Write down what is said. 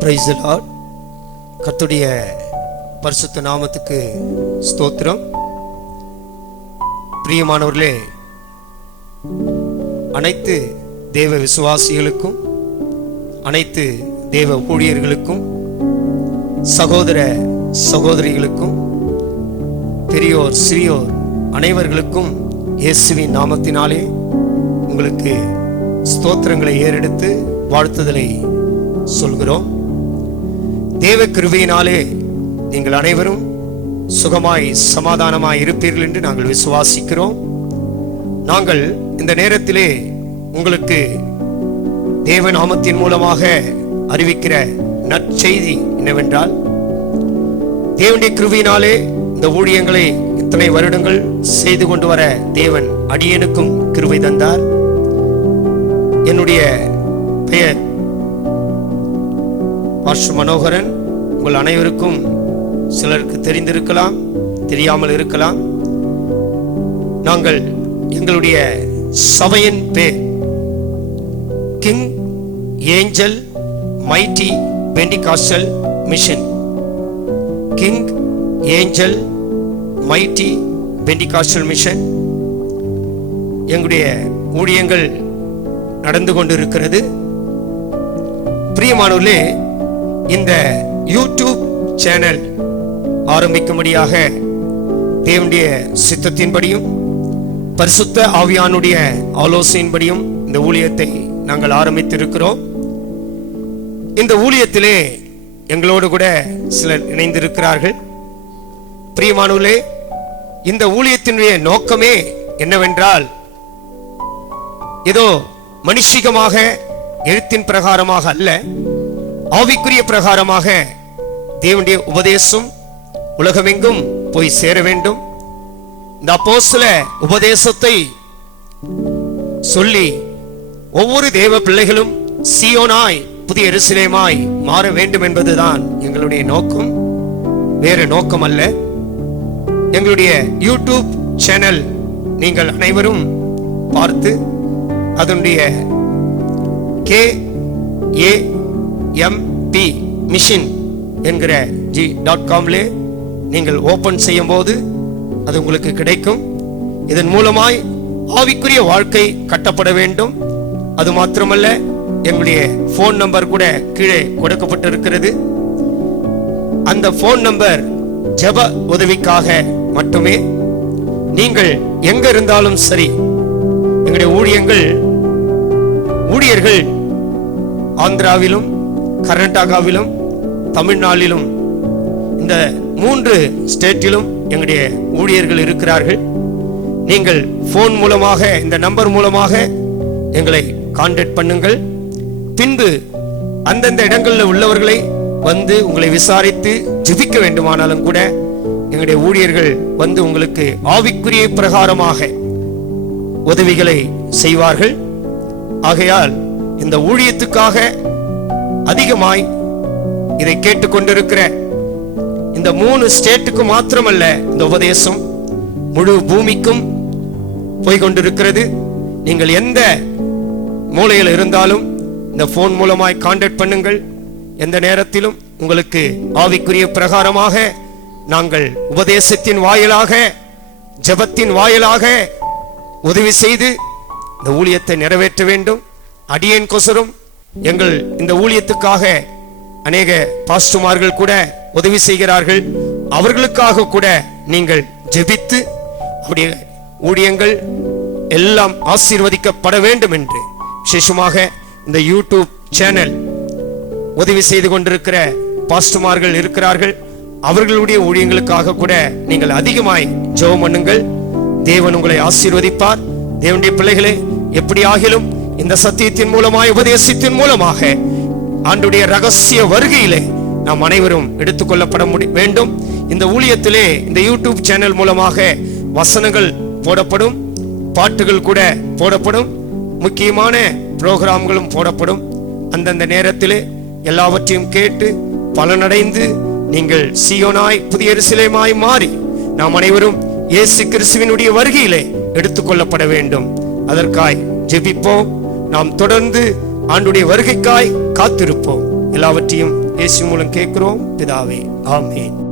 Praise the Lord. கர்த்தருடைய பரிசுத்த நாமத்துக்கு ஸ்தோத்திரம். பிரியமானவர்களே, அனைத்து தேவ விசுவாசிகளுக்கும், அனைத்து தேவ ஊழியர்களுக்கும், சகோதர சகோதரிகளுக்கும், பெரியோர் சிறியோர் அனைவர்களுக்கும் இயேசுவின் நாமத்தினாலே உங்களுக்கு ஸ்தோத்திரங்களை ஏறெடுத்து வாழ்த்துதலை சொல்கிறோம். தேவ கிருபையினாலே நீங்கள் அனைவரும் சுகமாய் சமாதானமாய் இருப்பீர்கள் என்று நாங்கள் விசுவாசிக்கிறோம். நாங்கள் இந்த நேரத்திலே உங்களுக்கு தேவ நாமத்தின் மூலமாக அறிவிக்கிற நற்செய்தி என்னவென்றால், தேவனுடைய கிருபையினாலே இந்த ஊழியங்களை இத்தனை வருடங்கள் செய்து கொண்டு வர தேவன் அடியேனுக்கும் கிருபை தந்தார். என்னுடைய பெயர் பாஸ்டர் மனோகரன். உங்கள் அனைவருக்கும் சிலருக்கு தெரிந்திருக்கலாம், தெரியாமல் இருக்கலாம். நாங்கள் எங்களுடைய சபையின் பேர் king angel mighty Pentecostal mission. King angel mighty Pentecostal mission. எங்களுடைய ஊழியங்கள் நடந்து கொண்டிருக்கிறது. பிரியமானவர்களே, இந்த யூடியூப் சேனல் ஆரம்பிக்கும்படியாக தேவனுடைய சித்தத்தின்படியும் பரிசுத்த ஆவியானுடைய ஆலோசனையின்படியும் இந்த ஊழியத்தை நாங்கள் ஆரம்பித்திருக்கிறோம். இந்த ஊழியத்திலே எங்களோடு கூட சிலர் இணைந்திருக்கிறார்கள். பிரியமானவர்களே, இந்த ஊழியத்தினுடைய நோக்கமே என்னவென்றால், ஏதோ மனுஷிகமாக எழுத்தின் பிரகாரமாக அல்ல, ஆவிக்குரிய பிரகாரமாக தேவனுடைய உபதேசம் உலகமெங்கும் போய் சேர வேண்டும். இந்த அப்போஸ்தல உபதேசத்தை சொல்லி ஒவ்வொரு தேவ பிள்ளைகளும் சீயோனாய் புதிய எருசலேமாய் மாற வேண்டும் என்பதுதான் எங்களுடைய நோக்கம், வேறு நோக்கம் அல்ல. எங்களுடைய யூடியூப் சேனல் நீங்கள் அனைவரும் பார்த்து அதனுடைய KAMP மிஷன் என்கிற .com நீங்கள் ஓபன் செய்யும் போது அது உங்களுக்கு கிடைக்கும். இதன் மூலமாய் ஆவிக்குரிய வாழ்க்கை கட்டப்பட வேண்டும். அது மாத்திரமல்ல, எங்களுடைய போன் நம்பர் கூட கீழே கொடுக்கப்பட்டிருக்கிறது. அந்த போன் நம்பர் ஜெப உதவிக்காக மட்டுமே. நீங்கள் எங்க இருந்தாலும் சரி, எங்களுடைய ஊழியர்கள் ஆந்திராவிலும், கர்நாடகாவிலும், தமிழ்நாட்டிலும், இந்த 3 ஸ்டேட்டிலும் எங்களுடைய ஊழியர்கள் இருக்கிறார்கள். நீங்கள் போன் மூலமாக, இந்த நம்பர் மூலமாக எங்களை கான்டாக்ட் பண்ணுங்கள். பின்பு அந்தந்த இடங்களில் உள்ளவர்களை வந்து உங்களை விசாரித்து ஜெபிக்க வேண்டுமானாலும் கூட எங்களுடைய ஊழியர்கள் வந்து உங்களுக்கு ஆவிக்குரிய பிரகாரமாக உதவிகளை செய்வார்கள். ஆகையால் இந்த ஊழியத்துக்காக அதிகமாய் இதை கேட்டுக்கொண்டிருக்கிற இந்த 3 ஸ்டேட்டுக்கு மாத்திரமல்ல, இந்த உபதேசம் முழு பூமிக்கும் போய்கொண்டிருக்கிறது. நீங்கள் எந்த மூலையில் இருந்தாலும் இந்த போன் மூலமாய் கான்டாக்ட் பண்ணுங்கள். எந்த நேரத்திலும் உங்களுக்கு ஆவிக்குரிய பிரகாரமாக நாங்கள் உபதேசத்தின் வாயிலாக, ஜெபத்தின் வாயிலாக உதவி செய்து இந்த ஊழியத்தை நிறைவேற்ற வேண்டும். அடியேன் கொசரும் எங்கள் இந்த ஊழியத்துக்காக அநேக பாஸ்டர்மார்கள் கூட உதவி செய்கிறார்கள். அவர்களுக்காக கூட நீங்கள் ஜெபித்து அவருடைய ஊழியங்கள் எல்லாம் ஆசீர்வதிக்கப்பட வேண்டும் என்று விசேஷமாக இந்த யூடியூப் சேனல் உதவி செய்து கொண்டிருக்கிற பாஸ்டர்மார்கள் இருக்கிறார்கள். அவர்களுடைய ஊழியங்களுக்காக கூட நீங்கள் அதிகமாய் ஜெபம் பண்ணுங்கள். தேவன் உங்களை ஆசீர்வதிப்பார். தேவனுடைய பிள்ளைகளே, எப்படியாகிலும் இந்த சத்தியத்தின் மூலமாய், உபதேசத்தின் மூலமாக ஆண்டுடைய ரகசிய வருகையிலே நாம் அனைவரும் எடுத்துக்கொள்ளப்பட வேண்டும். இந்த ஊழியத்திலே, இந்த யூடியூப் சேனல் மூலமாக வசனங்கள் போடப்படும், பாட்டுகள் கூட போடப்படும், முக்கியமான புரோகிராம்களும் போடப்படும். அந்தந்த நேரத்திலே எல்லாவற்றையும் கேட்டு பலனடைந்து நீங்கள் சீயோனாய் புதிய எருசலேமாய் மாறி நாம் அனைவரும் இயேசு கிறிஸ்துவினுடைய வருகையிலே எடுத்துக்கொள்ளப்பட வேண்டும். அதற்காய் ஜெபிப்போம். நாம் தொடர்ந்து ஆண்டுடைய வருகைக்காய் காத்திருப்போம். எல்லாவற்றையும் இயேசு மூலம் கேட்கிறோம் பிதாவே, ஆமென்.